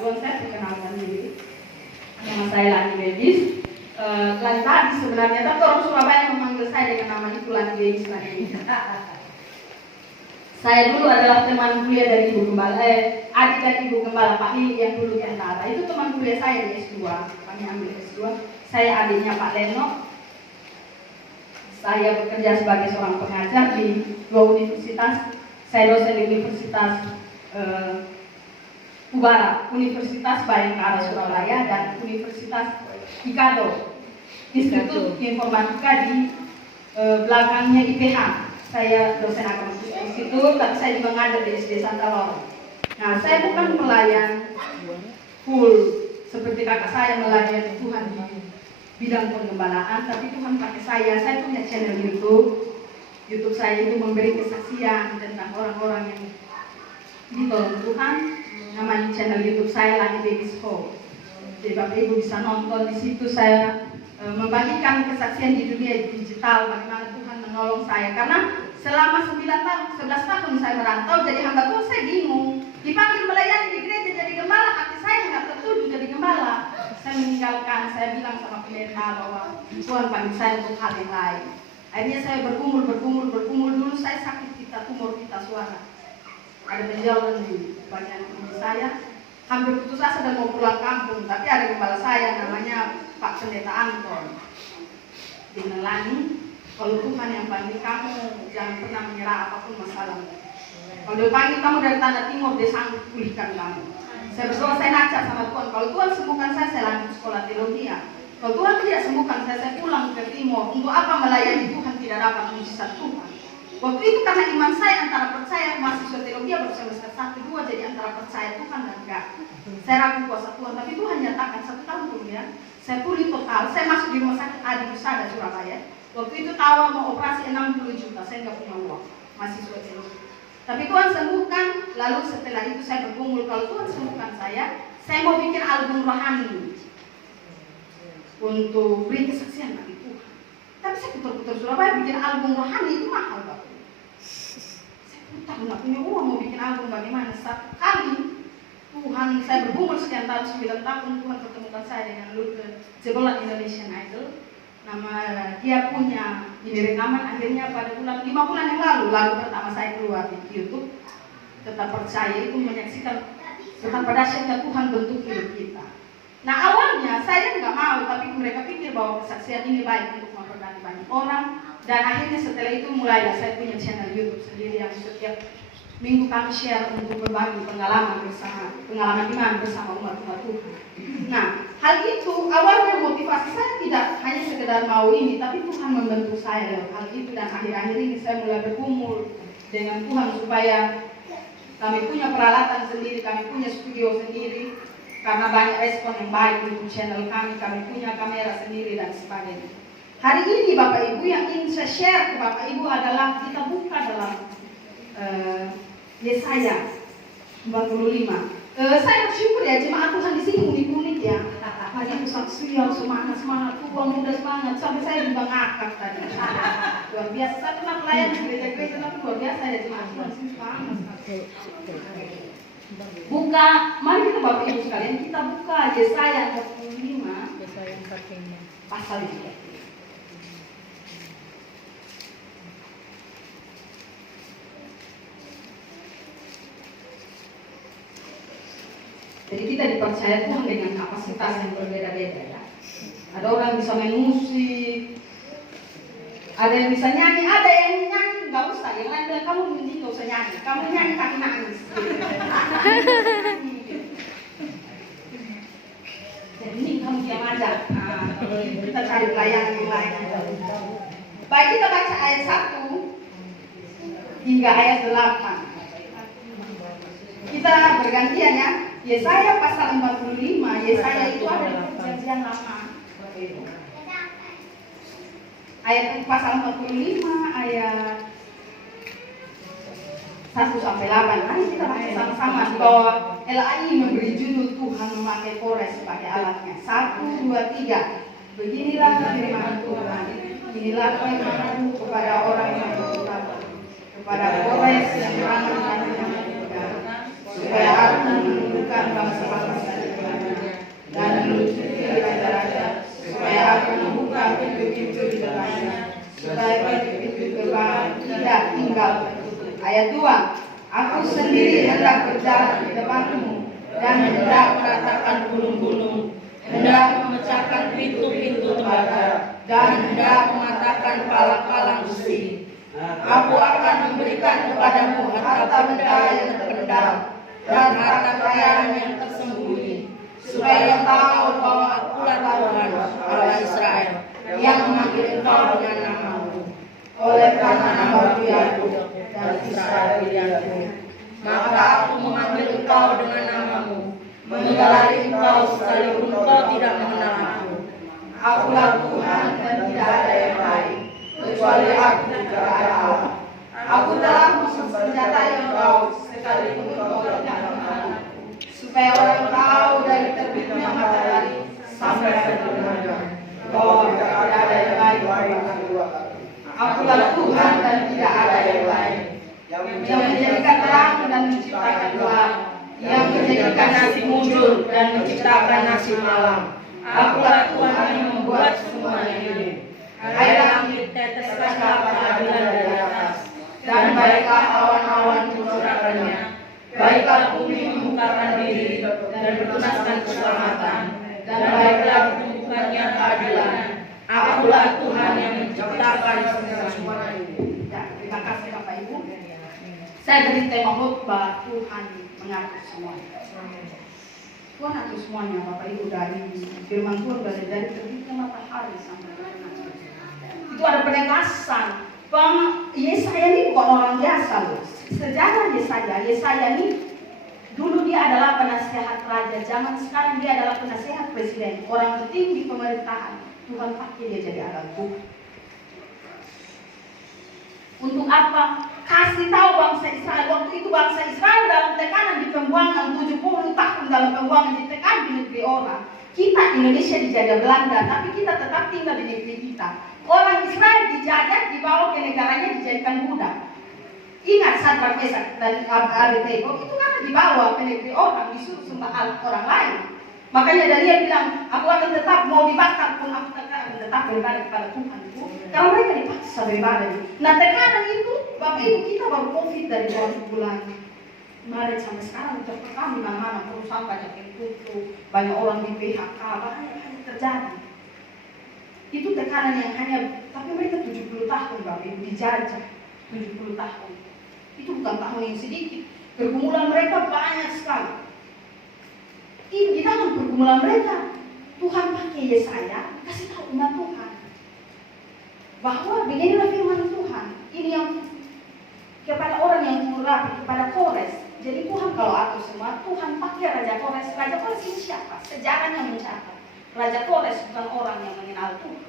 Tuhan, saya perkenalkan diri. Nama saya Lani Bebis. Lani tadi sebenarnya, tapi orang Surabaya memanggil saya dengan nama itu Lani Bebis. Saya dulu adalah teman kuliah dari Ibu Gembala, adik dari Ibu Gembala Pak Lili yang dulu tentara. Itu teman kuliah saya di S2. Kami ambil S2. Saya adiknya Pak Leno. Saya bekerja sebagai seorang pengajar di dua universitas. Saya dosen di Universitas Ubara, Universitas Bayangkara Surabaya, dan Universitas Ikado, Institut Informatika di belakangnya IPH. Saya dosen akademis di situ, tapi saya juga ngajar di SD Santa Loro. Nah, saya bukan pelayan full seperti kakak saya melayani Tuhan di bidang penggembalaan, tapi Tuhan pakai saya punya channel YouTube. YouTube saya itu memberi kesaksian tentang orang-orang yang ditolong Tuhan. Namanya channel YouTube saya Lani Bebis Ho. Jadi Bapak Ibu bisa nonton di situ. Saya membagikan kesaksian di dunia digital, bagaimana Tuhan menolong saya. Karena selama 11 tahun saya merantau jadi hamba Tuhan, saya bingung. Dipanggil melayani di gereja jadi gembala, hati saya nggak tertuju jadi gembala. Saya meninggalkan, saya bilang sama pendeta bahwa Tuhan panggil saya untuk hal yang lain. Akhirnya saya bergumul. Dulu saya sakit tumor pita suara. Ada benjolan di bagian tubuh saya. Hampir putus asa dan mau pulang kampung, tapi ada gembala saya namanya Pak Pendeta Anton. Dinelani, kalau Tuhan yang panggil kamu, jangan pernah menyerah apapun masalahmu. Kalau dia panggil kamu dari tanah timur, dia sanggup pulihkan kamu. Saya berdoa, saya nacar sama Tuhan. Kalau Tuhan sembuhkan saya lanjut sekolah teologi. Kalau Tuhan tidak sembuhkan saya pulang ke timur. Untuk apa melayani Tuhan tidak dapat mujizat Tuhan? Waktu itu karena iman saya antara percaya mahasiswa teologi baru semester 1-2, jadi antara percaya Tuhan dan enggak. Saya ragu kuasa Tuhan, tapi Tuhan nyatakan 1 tahun kemudian saya pulih total. Saya masuk di rumah sakit Adi Husada Surabaya. Waktu itu tawa mau operasi 60 juta, saya nggak punya uang, mahasiswa teologi. Tapi Tuhan sembuhkan. Lalu setelah itu saya bergumul, kalau Tuhan sembuhkan saya mau bikin album rohani untuk beri kesaksian bagi Tuhan. Tapi saya putar-putar Surabaya bikin album rohani itu mahal Bapak. Saya putar nggak punya uang mau bikin album bagaimana. Satu kali Tuhan, saya bergumul sekian tahun, 9 tahun, Tuhan pertemukan saya dengan jebolan Indonesian Idol. Nama dia punya ini rekaman, akhirnya pada 5 bulan yang lagu pertama saya keluar di YouTube. Tetap percaya itu menyaksikan betapa dahsyatnya Tuhan bentuk hidup kita. Nah awalnya saya nggak mau, tapi mereka pikir bahwa kesaksian ini baik untuk memberkati banyak orang. Dan akhirnya setelah itu mulailah saya punya channel YouTube sendiri yang setiap minggu kami share untuk berbagi pengalaman iman bersama umat-umat Tuhan. Nah hal itu awalnya motivasi saya tidak hanya sekedar mau ini, tapi Tuhan membentuk saya lewat hal itu. Dan akhir-akhir ini saya mulai bergumul dengan Tuhan supaya kami punya peralatan sendiri, kami punya studio sendiri. Karena banyak respon yang baik untuk channel kami punya kamera sendiri dan sebagainya. Hari ini Bapak Ibu yang ingin saya share ke Bapak Ibu adalah kita buka dalam Yesaya 45. Saya bersyukur ya jemaat Tuhan di sini unik-unik ya. Hari itu saksian semangat tua muda semangat sampai saya juga ngakak tadi. Luar biasa. Saya pernah pelayan di gereja-gereja tapi luar biasa ya jemaat Tuhan semangat. Buka, mari kita Bapak Ibu sekalian kita buka Yesaya 45 pasal 3. Jadi kita dipercaya Tuhan dengan kapasitas yang berbeda-beda ya. Ada orang bisa main musik, ada yang bisa nyanyi, ada yang nyanyi nggak usah. Yang lain bilang kamu mending nggak usah nyanyi, kamu nyanyi kaki nangis. Jadi ini kamu diam aja. Kita cari pelayanan yang lain. Baik, kita baca ayat 1 hingga ayat 8. Kita bergantian ya. Yesaya pasal 45. Yesaya itu ada di perjanjian lama. Ayat pasal 45 ayat 1 sampai 8. Mari kita baca sama-sama bahwa LAI memberi judul Tuhan memakai Kores sebagai alatnya. 1, 2, 3. Beginilah firman Tuhan. Inilah firman kepada orang yang bertobat, kepada Kores yang beranak supaya aku menundukkan bangsa-bangsa dan hendak meratakan gunung-gunung, hendak memecahkan pintu-pintu tembaga, dan hendak mematahkan palang-palang besi. Aku akan memberikan kepadamu harta benda yang terpendam dan harta kekayaan yang tersembunyi, supaya engkau bahwa akulah Tuhan Allah Israel yang memanggil engkau dengan namamu. Oleh karena namaku Yakub dan Israel pilihanku, maka aku memanggil engkau dengan namamu, menggelari engkau sekalipun engkau tidak mengenal aku. Akulah Tuhan dan tidak ada yang lain, kecuali aku tidak ada Allah. Aku telah mensenjatai engkau sekalipun engkau tidak mengenal aku, supaya orang tahu dari terbitnya matahari sampai terbenamnya bahwa tidak ada yang lain. Akulah Tuhan dan tidak ada yang lain, yang menjadikan terang dan menciptakan gelap, yang menjadikan nasib muncul dan menciptakan nasib malam. Akulah Tuhan yang membuat semuanya ini. Hai langit, teteskanlah keadilan dari atas, dan baiklah awan-awan mencurahkannya. Baiklah bumi membukakan diri dan bertunaskan keselamatan, dan baiklah tumbukannya keadilan. Akulah Tuhan yang menciptakan semua ini. Ya, terima kasih Bapak Ibu. Saya beri tema khotbah Tuhan mengatur semuanya. Tuhan atur semuanya Bapak Ibu, dari firman Tuhan dari terbitnya matahari sampai terbenam. Itu ada penegasan bahwa Yesaya ini bukan orang biasa loh. Sejarah Yesaya ini dulu dia adalah penasehat raja, zaman sekarang dia adalah penasehat presiden, orang penting di pemerintahan. Tuhan pakai dia jadi alat bukti. Untuk apa? Kasih tahu bangsa Israel. Waktu itu bangsa Israel dalam tekanan di pembuangan 70 tahun dalam pembuangan, ditekan di negeri orang. Kita Indonesia dijajah Belanda, tapi kita tetap tinggal di negeri kita. Orang Israel dijajah, dibawa ke negaranya, dijadikan budak. Ingat Sadrak Mesak dan Abednego itu karena dibawa ke negeri orang, disuruh sembah orang lain. Makanya Daniel bilang, aku akan tetap mau dibakar pun aku akan tetap beribadah kepada Tuhan. Karena mereka dipaksa beribadah. Nah, tekanan itu, Bapak Ibu, kita baru COVID dari bulan Maret sampai sekarang tertekan di mana-mana, perusahaan banyak yang tutup, banyak orang di PHK, banyak terjadi. Itu tekanan yang hanya, tapi mereka 70 tahun Bapak Ibu dijajah, 70 tahun. Itu bukan tahun yang sedikit. Pergumulan mereka banyak sekali. Di dalam pergumulan mereka, Tuhan pakai Yesaya kasih tahu umat Tuhan bahwa beginilah firman Tuhan. Ini yang kepada orang yang murah, kepada Kores. Jadi Tuhan kalau atur semua, Tuhan pakai Raja Kores. Raja Kores ini siapa? Sejarahnya mencatat. Raja Kores bukan orang yang mengenal Tuhan.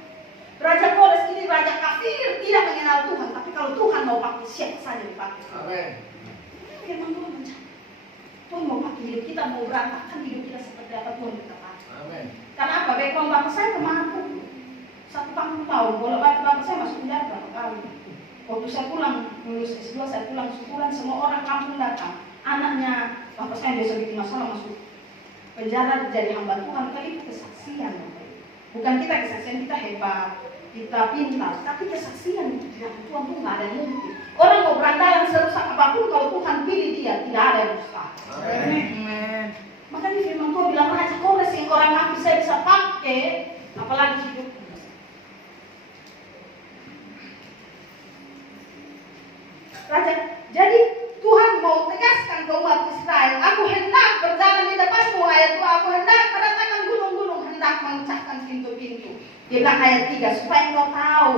Raja Kores ini raja kafir, tidak mengenal Tuhan. Tapi kalau Tuhan mau pakai, siapa saja dipakai. Amin. Firman Tuhan mencatat. Tuhan mau pakai hidup kita, mau berantakan hidup kita seperti apa Tuhan kita pakai. Amin. Karena apa? Background bapak saya kemana? 1 tahun, bola bapak saya masuk penjara berapa kali. Waktu saya pulang, lulus S2, saya pulang syukuran, semua orang kampung datang. Anaknya, bapak saya biasa bikin masalah masuk penjara jadi hamba Tuhan. Kali itu kesaksian. Bukan kita kesaksian, kita hebat, kita pintar. Tapi kesaksian di dalam Tuhan itu nggak ada yang mungkin. Orang mau berandalan serusak apapun, kalau Tuhan pilih dia, tidak ada yang mustahil. Amin. Makanya firman Tuhan bilang, Raja Kores yang orang kafir saya bisa pakai, apalagi hidup. Raja, jadi Tuhan mau tegaskan ke umat Israel, aku hendak berjalan di depanmu, ayat 2, aku hendak mendatangkan gunung-gunung, hendak memecahkan pintu-pintu. Dia bilang ayat 3, supaya engkau tahu.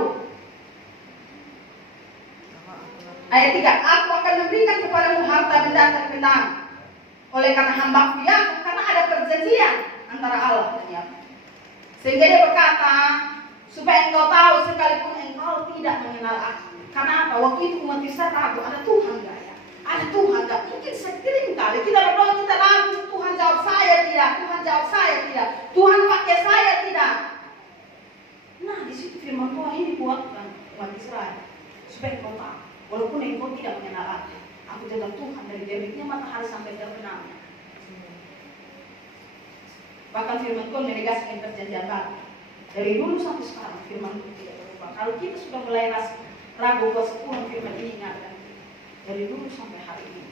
Ayat 3, aku akan memberikan kepadamu harta benda terpendam. Oleh karena hamba-Ku Yakub, karena ada perjanjian antara Allah dan Yakub. Sehingga dia berkata, supaya engkau tahu sekalipun engkau tidak mengenal aku. Karena apa? Waktu itu umat Israel ragu, ada Tuhan gak ya? Ada Tuhan gak? Mungkin sering kali kita berdoa, kita ragu, Tuhan jawab saya tidak, Tuhan jawab saya tidak, Tuhan pakai saya tidak. Nah, di situ firman Tuhan ini buatkan umat Israel, supaya engkau tahu, walaupun engkau tidak mengenal aku tetap Tuhan dari terbitnya matahari sampai terbenamnya. Bahkan firman Tuhan menegaskan perjanjian baru. Dari dulu sampai sekarang firman Tuhan tidak berubah. Kalau kita sudah mulai ragu kuasa Tuhan, firman ini ingatkan kita. Dari dulu sampai hari ini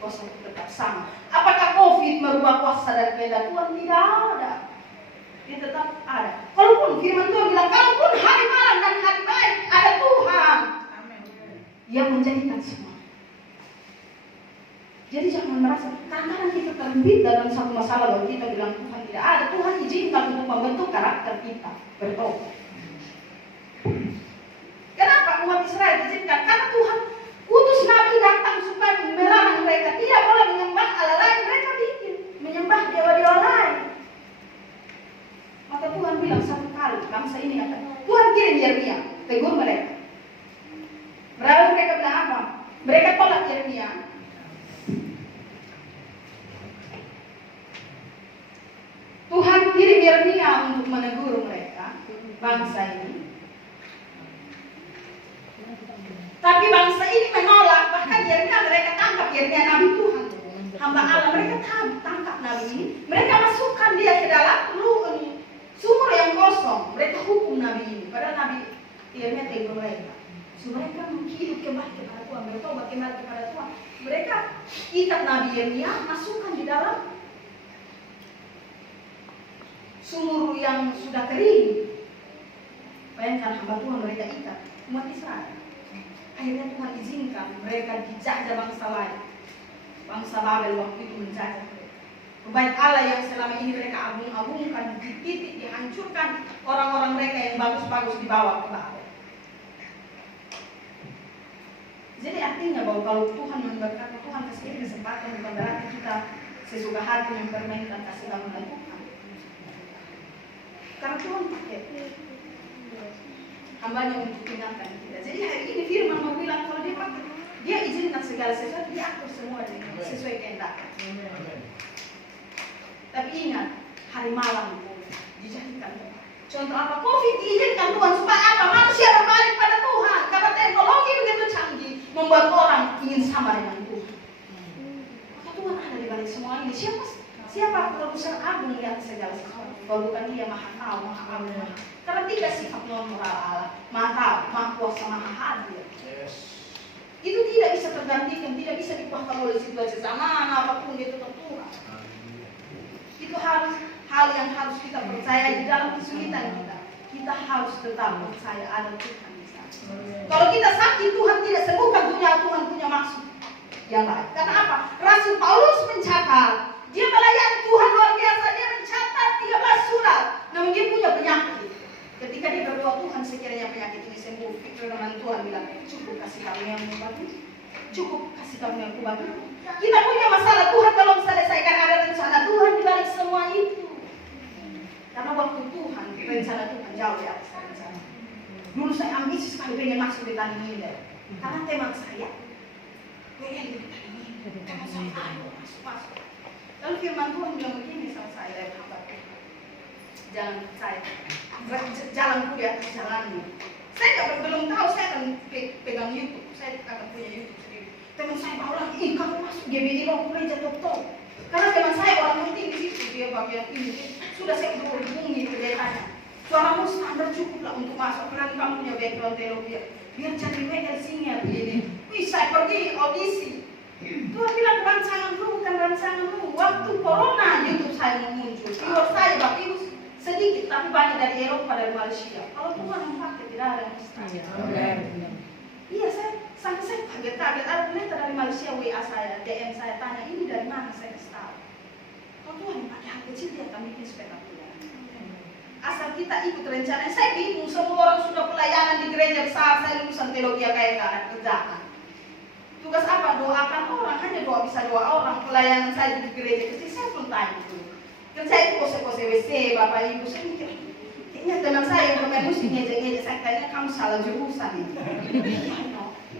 kuasa tetap sama. Apakah COVID merubah kuasa dan kehendak Tuhan? Tidak ada. Dia tetap ada. Kalaupun firman Tuhan bilang, kalaupun hari malam dan hari baik, ada Tuhan yang menjadikan semua. Jadi jangan merasa, kadang-kadang kita terlibat dalam satu masalah lalu kita bilang Tuhan tidak ada. Tuhan izinkan untuk membentuk karakter kita bertobat. Kenapa umat Israel diizinkan? Karena Tuhan utus Nabi datang supaya melarang mereka tidak boleh menyembah Allah lain. Mereka bikin menyembah dewa-dewa lain. Maka Tuhan bilang satu kali, bangsa ini akan Tuhan kirim Yeremia, tegur mereka. Lalu mereka bilang apa? Mereka tolak Yeremia. Tuhan kirim Yeremia untuk menegur mereka, bangsa ini. Tapi bangsa ini menolak, bahkan Yeremia mereka tangkap, Yeremia Nabi Tuhan, hamba Allah, mereka tangkap Nabi ini, mereka masukkan dia ke dalam sumur yang kosong, mereka hukum Nabi ini. Padahal Nabi Yeremia tegur mereka, supaya mereka hidup kembali kepada Tuhan, bertobat kembali kepada Tuhan. Mereka ikat Nabi Yeremia, masukkan di dalam sumur yang sudah kering. Bayangkan hamba Tuhan mereka ikat, umat Israel. Akhirnya Tuhan izinkan mereka dijajah bangsa lain. Bangsa Babel waktu itu menjajah mereka. Bait Allah yang selama ini mereka agung-agungkan, dititik, dihancurkan. Orang-orang mereka yang bagus-bagus dibawa ke Babel. Jadi artinya bahwa kalau Tuhan memberkati, Tuhan kasih kesempatan, bukan berarti kita sesuka hati mempermainkan kasih karunia Tuhan. Karena Tuhan pakai hambanya untuk ingatkan kita. Jadi hari ini firman mau bilang kalau dia pakai, dia izinkan segala sesuatu, dia atur semua dengan sesuai kehendak. Tapi ingat, hari malam dijadikan Tuhan. Contoh apa? COVID diizinkan Tuhan supaya apa? Manusia berbalik pada Tuhan. Karena teknologi begitu canggih, membuat orang ingin sama dengan Tuhan. Maka Tuhan ada di balik semua ini. Siapa produser agung yang segala sesuatu? Kalau bukan dia maha tahu, maha agung. Karena tidak sifat non moral Allah, maha tahu, maha kuasa, maha hadir. Itu tidak bisa tergantikan, tidak bisa dikuatkan oleh situasi zaman apapun itu Tuhan. Itu harus hal yang harus kita percaya di dalam kesulitan kita. Kita harus tetap percaya ada Tuhan di sana. Kalau kita sakit, Tuhan tidak sembuhkan, Tuhan punya maksud yang lain. Karena apa? Rasul Paulus mencatat, dia melayani Tuhan luar biasa, dia mencatat 13 surat. Namun dia punya penyakit. Ketika dia berdoa, Tuhan sekiranya penyakit ini sembuh, firman Tuhan bilang, cukup kasih karunia yang bagi, cukup kasih karunia yang bagi. Kita punya masalah, Tuhan tolong selesaikan, ada rencana Tuhan di balik semua itu. Karena waktu Tuhan, rencana Tuhan jauh di atas rencana. Dulu saya ambisi sekali pengen masuk di Tani Minder. Karena teman saya, pengen di Tani Minder. Teman saya, ayo masuk. Lalu firman Tuhan bilang begini sama saya, dari hamba Tuhan. Jangan percaya, jalanku di atas jalanmu. Saya belum tahu, saya akan pegang YouTube. Saya akan punya YouTube sendiri. Teman saya bawa lagi, kamu masuk GBI Lombok Gereja Dokter. Karena teman saya orang penting di situ, dia bagian ini. Sudah saya hubungi pendetanya. Suaramu standar cukup lah untuk masuk. Karena kamu punya background teologi. Biar jadi media sinyal begini. Wih, saya pergi audisi. Tuhan bilang rancanganmu bukan rancanganmu. Waktu corona YouTube saya muncul. Viewer saya Bapak Ibu sedikit, tapi banyak dari Eropa, dari Malaysia. Kalau Tuhan memakai tidak ada yang mustahil. Iya, sampai saya kaget-kaget. Ada pendeta dari Malaysia WA saya, DM saya tanya, ini dari mana saya tahu. Kalau Tuhan memakai hal kecil dia akan bikin spektakuler. Asal kita ikut rencana. Saya bingung, semua orang sudah pelayanan di gereja besar. Saya lulusan teologi kayak gak ada kerjaan. Tugas apa? Doakan orang, hanya bisa doa orang. Pelayanan saya di gereja kecil, saya pun tanya dulu. Kan saya kose-kose WC, Bapak Ibu, saya mikir, kayaknya teman saya yang bermain musik ngejek-ngejek, saya kayaknya kamu salah jurusan ini.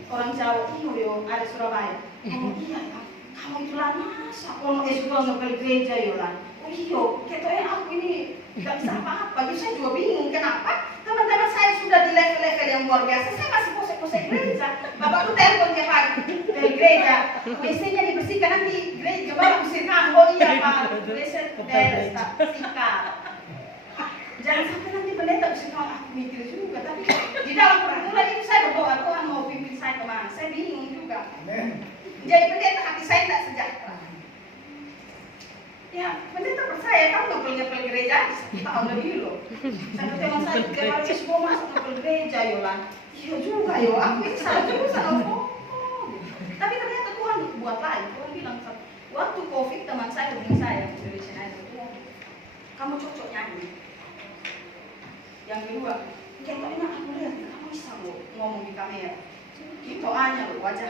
Orang Jawa, iyo ada Surabaya. Oh iya ya, kamu itu lah masa, kalau sudah nggak gereja yolan. Oh iyo, katanya aku ini nggak bisa apa-apa. Jadi saya juga bingung, kenapa? Teman-teman saya sudah di level-level yang luar biasa, saya masih kose-kose gereja. Bapak tuh telepon tiap hari dari gereja, WC-nya dibersihkan nanti gereja baru bersihkan. Oh iya Pak, WC sikat. Jangan sampai nanti pendeta bersihkan, aku mikir juga. Tapi di dalam pergumulan itu saya berdoa, Tuhan mau pimpin saya kemana? Saya bingung juga. Jadi pendeta hati saya tidak sejahtera. Ya, pendeta percaya kamu ngepel-ngepel gereja 1 tahun lebih loh. Saya teman saya ke semua masuk ngepel gereja Yolan. Iya juga yo, aku ini salah jurusan aku. Tapi ternyata Tuhan buat lain. Tuhan bilang waktu COVID teman saya hubungi saya dari China itu, kamu cocok nyanyi. Yang kedua, kayaknya aku lihat kamu bisa loh ngomong di kamera. Itu hanya loh wajah.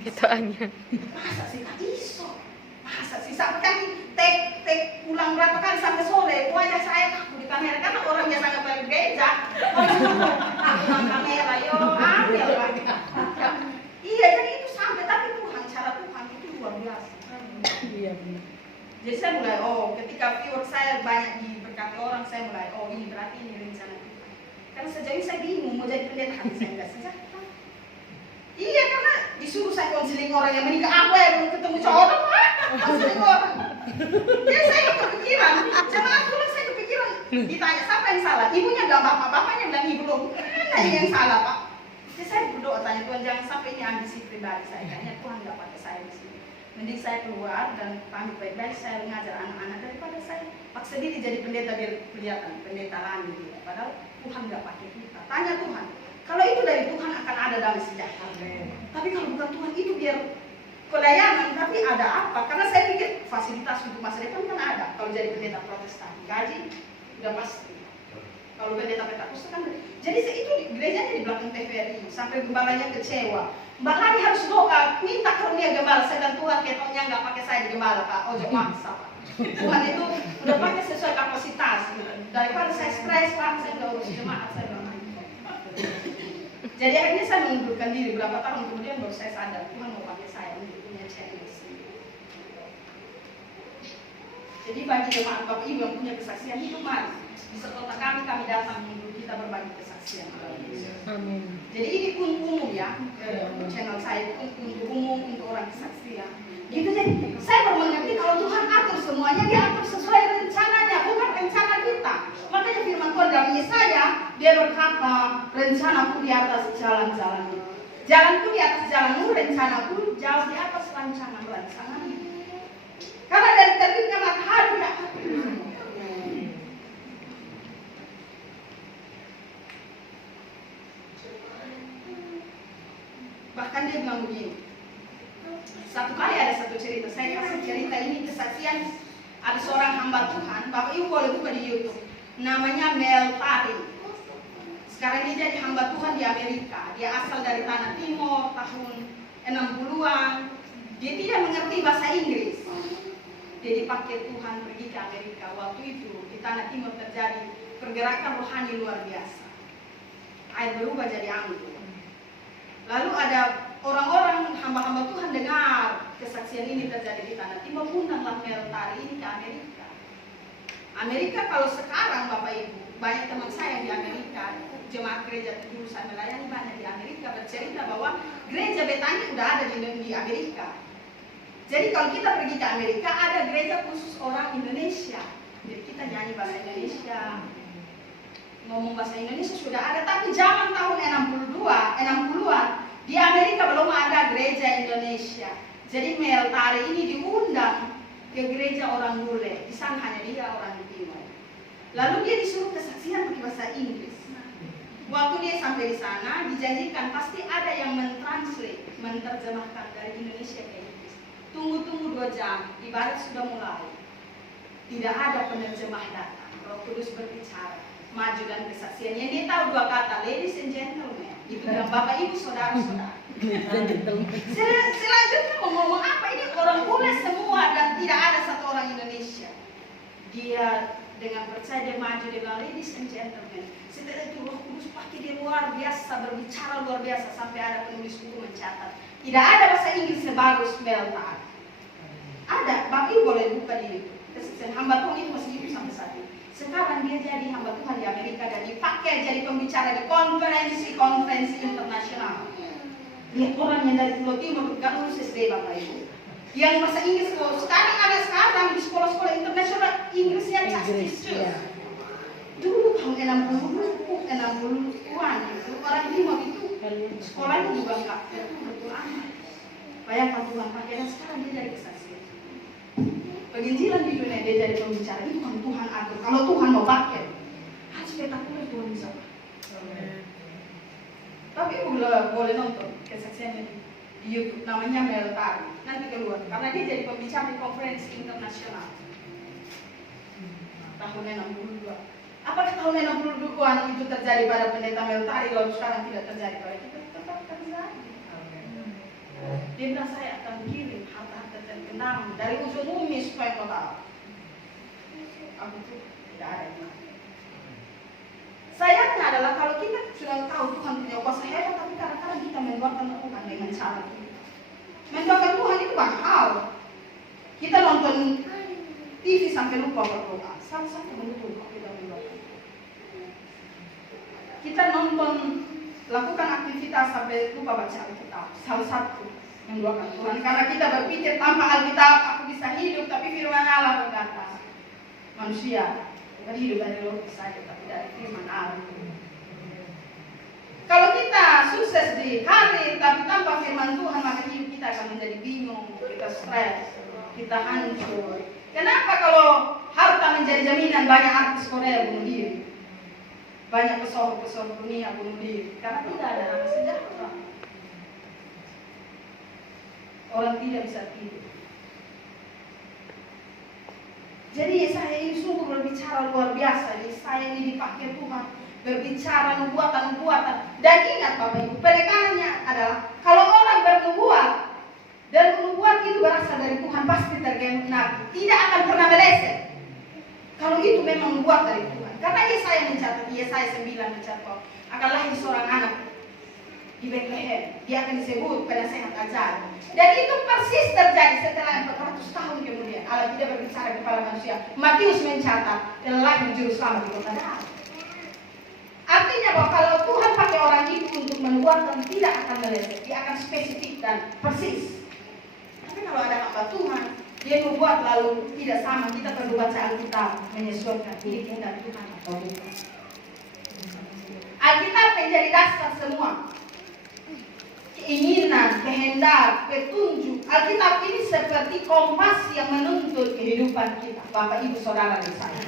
Itu hanya. Masa sih Kak iso? Masa sih sampai kan tek pulang berapa kali sampai sore wajah saya kaku di kamera karena orang biasa ngepel gereja. Orang kamera yo angel Pak. Iya jadi itu sampai tapi Tuhan cara Tuhan itu luar biasa. Iya benar. Jadi saya mulai ketika viewer saya banyak diberkati orang saya mulai ini berarti ini rencana Tuhan. Karena sejauh ini saya bingung mau jadi pendeta hati saya enggak sejak. Iya karena disuruh saya konseling orang yang menikah apa ya belum ketemu cowok apa konseling orang. Jadi saya kepikiran, jemaat dulu saya kepikiran ditanya siapa yang salah, ibunya bilang bapak, bapaknya bilang ibu loh, mana yang salah Pak? Jadi saya berdoa tanya Tuhan jangan sampai ini ambisi pribadi saya, kayaknya Tuhan nggak pakai saya di sini. Mending saya keluar dan pamit baik-baik saya mengajar anak-anak daripada saya paksa diri jadi pendeta biar kelihatan pendeta rani gitu. Padahal Tuhan nggak pakai kita. Tanya Tuhan. Kalau itu dari Tuhan akan ada damai sejahtera. Tapi kalau bukan Tuhan itu biar pelayanan, tapi ada apa? Karena saya pikir fasilitas untuk masa depan kan ada. Kalau jadi pendeta Protestan, gaji udah pasti. Kalau pendeta Pentakosta kan, jadi itu gerejanya di belakang TVRI sampai gembalanya kecewa. Mbak Lani harus doa, minta karunia gembala. Saya bilang Tuhan ketoknya nggak pakai saya di gembala Pak, ojo maksa Pak. Tuhan itu udah pakai sesuai kapasitas. Gitu. Daripada saya stres Pak, saya nggak urus jemaat saya bilang. Jadi akhirnya saya mengundurkan diri berapa tahun kemudian baru saya sadar Tuhan mau pakai saya untuk punya channel sini. Jadi bagi jemaat Bapak Ibu yang punya kesaksian hidup mari di sekota kami datang untuk kita berbagi kesaksian. Amin. Jadi ini umum ya channel saya untuk umum untuk orang kesaksian. Gitu jadi saya baru mengerti kalau Tuhan atur semuanya dia atur sesuai rencananya bukan rencana kita. Makanya firman Tuhan dalam Yesaya dia berkata rencanaku di atas jalan-jalanmu. Jalanku di atas jalanmu, rencanaku jauh di atas rancangan-rancanganmu. Karena dari terbitnya matahari tidak bahkan dia bilang begini. Satu kali ada satu cerita, saya kasih cerita ini kesaksian ada seorang hamba Tuhan, Bapak Ibu boleh buka di YouTube. Namanya Mel Tari. Sekarang dia jadi hamba Tuhan di Amerika. Dia asal dari Tanah Timur tahun 60-an. Dia tidak mengerti bahasa Inggris. Dia dipakai Tuhan pergi ke Amerika. Waktu itu di Tanah Timur terjadi pergerakan rohani luar biasa. Air berubah jadi anggur. Lalu ada orang-orang hamba-hamba Tuhan dengar kesaksian ini terjadi di Tanah Timur, undanglah Mel Tari ini ke Amerika. Amerika kalau sekarang Bapak Ibu, banyak teman saya di Amerika, jemaat gereja dulu saya melayani banyak di Amerika bercerita bahwa gereja Betani udah ada di Amerika. Jadi kalau kita pergi ke Amerika ada gereja khusus orang Indonesia. Jadi kita nyanyi bahasa Indonesia, ngomong bahasa Indonesia sudah ada. Tapi zaman tahun 60-an di Amerika belum ada gereja Indonesia. Jadi Mel Tari ini diundang ke gereja orang bule. Di sana hanya dia orang Timur. Lalu dia disuruh kesaksian pakai bahasa Inggris. Waktu dia sampai di sana, dijanjikan pasti ada yang menerjemahkan dari Indonesia ke Inggris. Tunggu 2 jam, ibarat sudah mulai. Tidak ada penerjemah datang. Roh Kudus berbicara, maju dan kesaksiannya. Dia tahu 2 kata, ladies and gentlemen. Itu bilang Bapak Ibu saudara-saudara. Selanjutnya mau ngomong apa? Ini orang bule semua dan tidak ada satu orang Indonesia. Dia dengan percaya dia maju, dia bilang ladies and gentlemen. Setelah itu Roh Kudus pakai dia luar biasa, berbicara luar biasa sampai ada penulis buku mencatat. Tidak ada bahasa Inggris sebagus Mel Tari. Ada, Bapak Ibu boleh buka di YouTube. Kesaksian hamba Tuhan itu masih hidup sampai saat ini. Sekarang dia jadi hamba Tuhan di Amerika dan dipakai jadi pembicara di konferensi internasional. Lihat orang yang dari Pulau Timur gak lulus SD Bapak Ibu. Yang bahasa Inggris sekarang di sekolah-sekolah internasional Inggrisnya justice. Dulu tahun 60-an itu orang Timur itu sekolahnya juga enggak betul amat. Bayangkan Tuhan pakai dan sekarang dia jadi kesaksian. penginjilan di dunia dia jadi pembicara itu kan Tuhan atur. Kalau Tuhan mau pakai, harus spektakuler Tuhan bisa pakai. Tapi boleh nonton kesaksiannya di YouTube, namanya Mel Tari, nanti keluar karena dia jadi pembicara di konferensi internasional tahun 62. Apakah tahun 62-an itu terjadi pada pendeta Mel Tari lalu sekarang tidak terjadi pada kita? Tetap terjadi. Dia bilang saya akan kirim harta-harta terkenal dari ujung bumi supaya kau tahu. Aku tuh tidak ada yang tahu. Sayangnya adalah kalau kita sudah tahu Tuhan punya kuasa hebat, tapi kadang-kadang kita mendoakan Tuhan dengan cara kita. Mendoakan Tuhan itu mahal. Kita nonton TV sampai lupa berdoa. Salah satu bentuk kita mendoakan. Kita nonton, lakukan aktivitas sampai lupa baca Alkitab. Salah satu mendoakan Tuhan. Karena kita berpikir tanpa Alkitab aku bisa hidup, tapi firman Allah berkata, manusia bukan hidup dari roti saja, tapi dari firman Allah. Kalau kita sukses di karir, tapi tanpa firman Tuhan, maka hidup kita akan menjadi bingung, kita stres, kita hancur. Kenapa kalau harta menjadi jaminan banyak artis Korea bunuh diri? Banyak pesohor dunia bunuh diri. Karena tidak ada rasa sejahtera. Orang tidak bisa tidur. Jadi saya ini sungguh berbicara luar biasa. Jadi saya ini dipakai Tuhan berbicara nubuatan. Dan ingat Bapak Ibu, penekanannya adalah kalau orang bernubuat dan nubuat itu berasal dari Tuhan pasti tergenapi, tidak akan pernah meleset. Kalau itu memang nubuat dari Tuhan. Karena Yesaya mencatat, Yesaya 9 mencatat akan lahir seorang anak di Bethlehem. Dia akan disebut penasehat ajaib. Dan itu persis terjadi setelah 400 tahun kemudian. Allah tidak berbicara kepada manusia. Matius mencatat dan lahir juru selamat di kota Daud. Artinya bahwa kalau Tuhan pakai orang itu untuk menubuatkan, tidak akan meleset. Dia akan spesifik dan persis. Tapi kalau ada hamba Tuhan, dia membuat lalu tidak sama. Kita perlu baca Alkitab menyesuaikan ini kehendak Tuhan atau bukan. Alkitab menjadi dasar semua. Keinginan, kehendak, petunjuk. Alkitab ini seperti kompas yang menuntut kehidupan kita. Bapak, Ibu, Saudara, dan saya.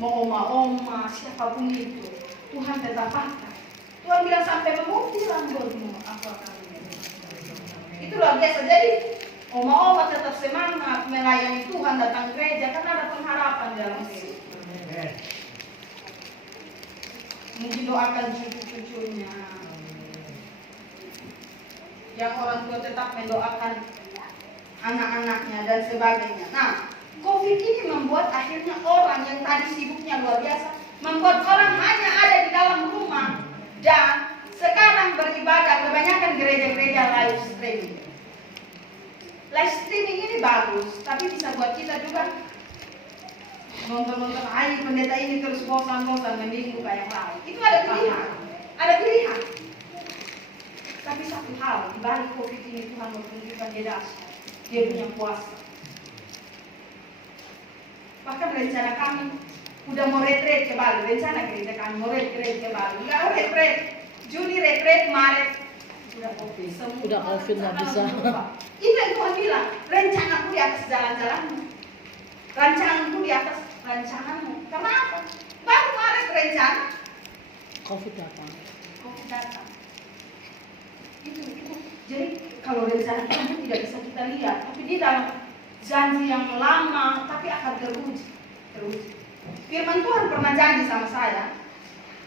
Mau oma-oma, siapapun itu, Tuhan tetap pakai. Tuhan bilang sampai memutih rambutmu, aku akan memutih. Itu luar biasa. Jadi oma-oma tetap semangat melayani Tuhan, datang gereja karena ada pengharapan dalam hidup. Mungkin doakan cucu-cucunya. Yang orang tua tetap mendoakan anak-anaknya dan sebagainya. Nah, COVID ini membuat akhirnya orang yang tadi sibuknya luar biasa, membuat orang hanya ada di dalam rumah dan sekarang beribadah. Kebanyakan gereja-gereja live streaming. Live streaming ini bagus, tapi bisa buat kita juga nonton-nonton air pendeta ini terus bosan-bosan mending buka yang lain. Itu ada pilihan, ada pilihan. Tapi satu hal, di balik COVID ini Tuhan menunjukkan dia dahsyat, dia punya kuasa. Bahkan rencana kami udah mau retret ke Bali, rencana gereja kami mau retret ke Bali. Enggak retret, Juni retret, Maret udah COVID. Udah COVID nggak bisa. Itu yang Tuhan bilang, rencanaku di atas jalan-jalanmu, rancanganku di atas rancanganmu. Karena apa? Baru Maret rencana, COVID datang. COVID datang. Itu. Jadi kalau rencana itu tidak bisa kita lihat, tapi di dalam janji yang lama, tapi akan teruji. Firman Tuhan pernah janji sama saya,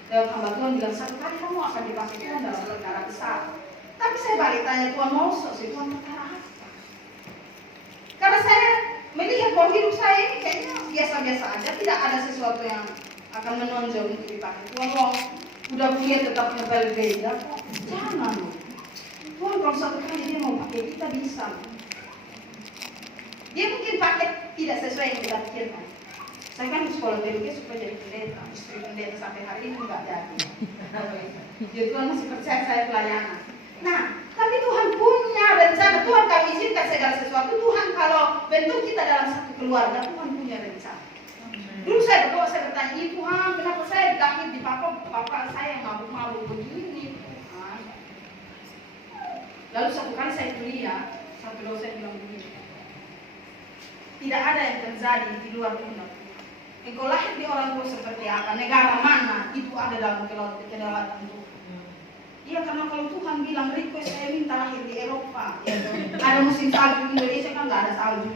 dan hamba Tuhan bilang satu kali kamu akan dipakai Tuhan dalam perkara besar. Tapi saya balik tanya Tuhan mau sih Tuhan perkara apa? Karena saya melihat bahwa hidup saya ini kayaknya biasa-biasa aja, tidak ada sesuatu yang akan menonjol untuk dipakai Tuhan. Udah punya tetap ngepel gereja, jangan loh. Tuhan kalau satu kali dia mau pakai kita bisa. Dia mungkin pakai tidak sesuai yang kita pikirkan. Saya kan di sekolah teologi supaya jadi pendeta, istri pendeta sampai hari ini nggak jadi. Jadi Tuhan masih percaya saya pelayanan. Nah, tapi Tuhan punya rencana. Tuhan kalau izinkan segala sesuatu, Tuhan kalau bentuk kita dalam satu keluarga, Tuhan punya rencana. Dulu saya berdoa, saya bertanya, Tuhan kenapa saya lahir di papa saya yang mabuk-mabuk begini? Lalu satu kali saya kuliah, satu dosen bilang begini, tidak ada yang terjadi di luar kehendak Tuhan. Engkau lahir di orang tua seperti apa, negara mana, itu ada dalam kedaulatan Tuhan. Iya, karena kalau Tuhan bilang, request saya minta lahir di Eropa, ya, ada musim salju, Indonesia kan nggak ada salju.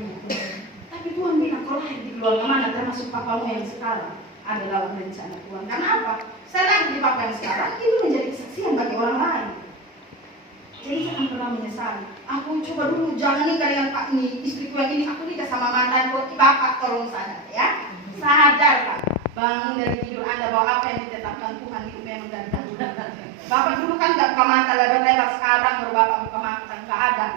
Tapi Tuhan bilang, kalau lahir di luar mana, termasuk papamu yang sekarang, ada dalam rencana Tuhan. Karena apa? Saya lahir di papa yang sekarang, itu menjadi kesaksian bagi orang lain. Jadi jangan pernah menyesali. Aku coba dulu, jangan nikah dengan Pak ini, istriku yang ini, aku nikah sama mantan bapak, tolong sadar ya. Sadar Pak, bangun dari tidur Anda bahwa apa yang ditetapkan Tuhan itu memang dari Tuhan. Bapak dulu kan gak buka mata lebar-lebar, sekarang baru Bapak buka mata, gak ada.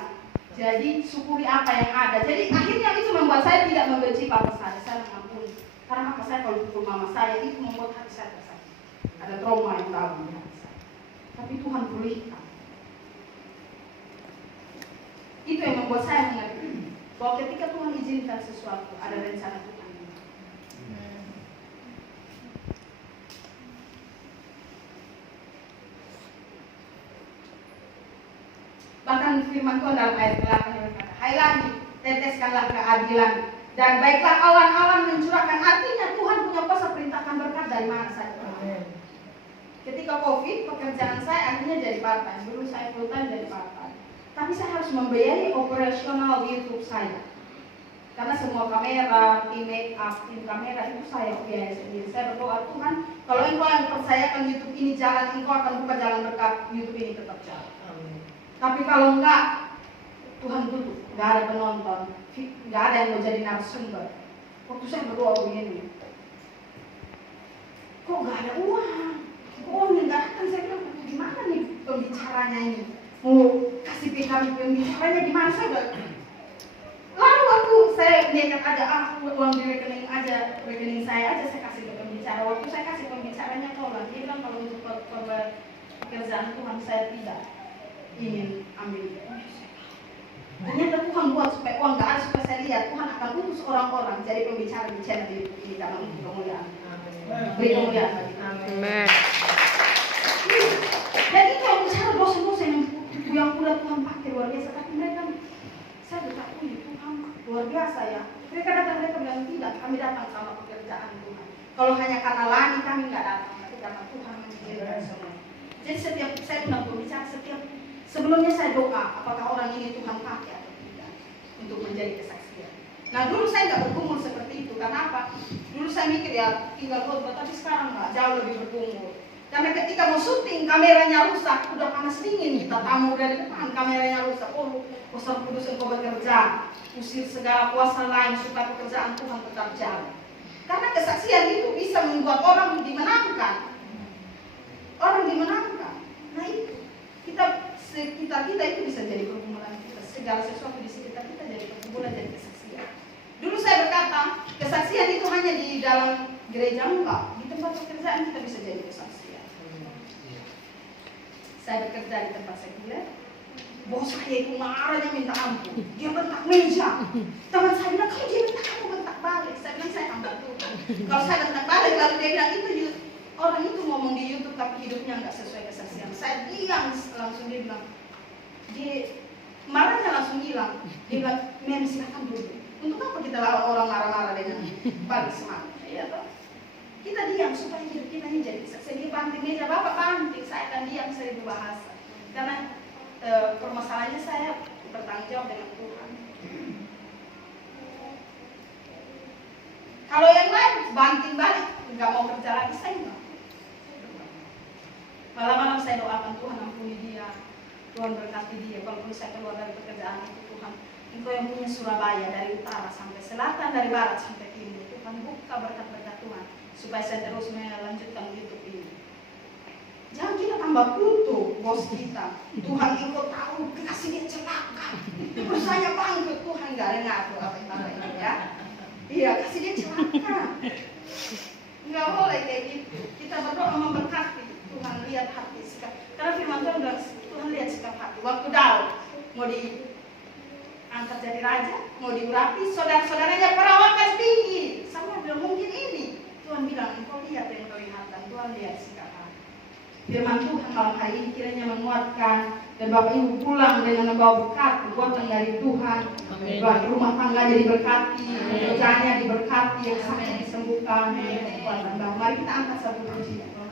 Jadi syukuri apa yang ada. Jadi akhirnya itu membuat saya tidak membenci papa saya mengampuni. Karena apa, saya kalau pukul mama saya itu membuat hati saya tersakit. Ada trauma yang dalam di hati saya. Tapi Tuhan pulihkan. Itu yang membuat saya mengerti bahwa ketika Tuhan izinkan sesuatu, ada rencana Tuhan. Bahkan firman Tuhan dalam ayat 8 berkata, hai langit, teteskanlah keadilan, dan baiklah awan-awan mencurahkan. Artinya Tuhan punya kuasa perintahkan berkat dari mana saja. Ketika COVID, pekerjaan saya akhirnya jadi part-time. Dulu saya full-time jadi part-time. Tapi saya harus membiayai operasional YouTube saya. Karena semua kamera, tim make up, tim kamera itu saya biaya sendiri. Saya berdoa, Tuhan, kalau Engkau yang percayakan YouTube ini jalan, Engkau akan buka jalan berkat YouTube ini tetap jalan. Tapi kalau enggak, Tuhan tutup, enggak ada penonton, enggak ada yang mau jadi narasumber. Waktu saya berdoa begini, kok enggak ada uang? Oh, enggak datang. Saya bilang, gimana nih pembicaranya ini? Mau kasih PKB pembicaranya gimana? Saya enggak. Lalu waktu saya nekat aja, uang di rekening aja, rekening saya aja saya kasih ke pembicara. Waktu saya kasih pembicaranya tolak, dia bilang kalau untuk pekerjaan Tuhan saya tidak ingin ambil. Ternyata Tuhan buat supaya uang gak ada, supaya saya lihat Tuhan akan utus orang-orang jadi pembicara di channel ini karena untuk kemuliaan. Beri kemuliaan bagi Amin. Dan itu yang bicara dosen-dosen yang udah Tuhan pakai luar biasa. Tapi mereka, saya berkata, Tuhan luar biasa ya. Mereka datang, mereka bilang tidak, kami datang sama pekerjaan Tuhan. Kalau hanya karena lani kami nggak datang, tapi karena Tuhan mengizinkan semua. Jadi setiap saya undang pembicara, sebelumnya saya doa, apakah orang ini Tuhan pakai atau tidak untuk menjadi kesaksian. Nah dulu saya nggak bergumul seperti itu, karena apa? Dulu saya mikir ya tinggal khotbah, tapi sekarang nggak, jauh lebih bergumul. Karena ketika mau syuting, kameranya rusak, udah panas dingin, kita tamu dari depan, kameranya rusak. Oh, Kuasa Kudus Engkau bekerja, usir segala kuasa lain supaya pekerjaan Tuhan tetap jalan. Karena kesaksian itu bisa membuat orang dimenangkan. Orang dimenangkan. Nah itu, kita itu bisa jadi pergumulan kita. Segala sesuatu di sekitar kita jadi pergumulan, jadi kesaksian. Dulu saya berkata, kesaksian itu hanya di dalam gereja, enggak. Di tempat pekerjaan kita bisa jadi kesaksian. Saya bekerja di tempat sekuler, bos saya itu marahnya minta ampun. Dia bentak meja. Teman saya bilang, kalau dia bentak kamu bentak balik. Saya bilang, saya tambah tuh. Kalau saya bentak balik, lalu dia bilang, itu orang itu ngomong di YouTube tapi hidupnya nggak sesuai kesaksian. Saya diam, langsung dia bilang, dia marahnya langsung hilang. Dia bilang, men silakan dulu. Untuk apa kita lawan orang marah-marah dengan balik semangat? Ya toh? Kita diam supaya hidup kita ini jadi kesaksian. Dia banting meja, Bapak banting, saya akan diam 1000 bahasa. Karena permasalahannya saya bertanggung jawab dengan Tuhan. Kalau yang lain banting balik, nggak mau kerja lagi, saya enggak. Malam-malam saya doakan Tuhan ampuni dia, Tuhan berkati dia. Kalau saya keluar dari pekerjaan itu, Tuhan, Engkau yang punya Surabaya dari utara sampai selatan, dari barat sampai timur, Tuhan buka berkat-berkat Tuhan supaya saya terus melanjutkan YouTube ini. Jangan kita tambah kutu bos kita. Tuhan Engkau tahu, kasih dia celaka. Terus saya bangkrut, Tuhan nggak ada ngatur apa yang tambah ini ya. Iya, kasih dia celaka. Nggak boleh kayak gitu. Kita berdoa memberkati. Tuhan lihat hati sikap. Karena firman Tuhan bilang, Tuhan lihat sikap hati. Waktu Daud mau diangkat jadi raja, mau diurapi, saudara-saudaranya perawakan tinggi. Sama bilang mungkin ini. Tuhan bilang, engkau lihat yang kelihatan. Tuhan lihat sikap hati. firman Tuhan malam hari ini kiranya menguatkan, dan Bapak Ibu pulang dengan membawa berkat, kekuatan dari Tuhan. Rumah tangganya diberkati, pekerjaannya diberkati, yang sakit disembuhkan, kekuatan Bapak. Mari kita angkat satu pujian.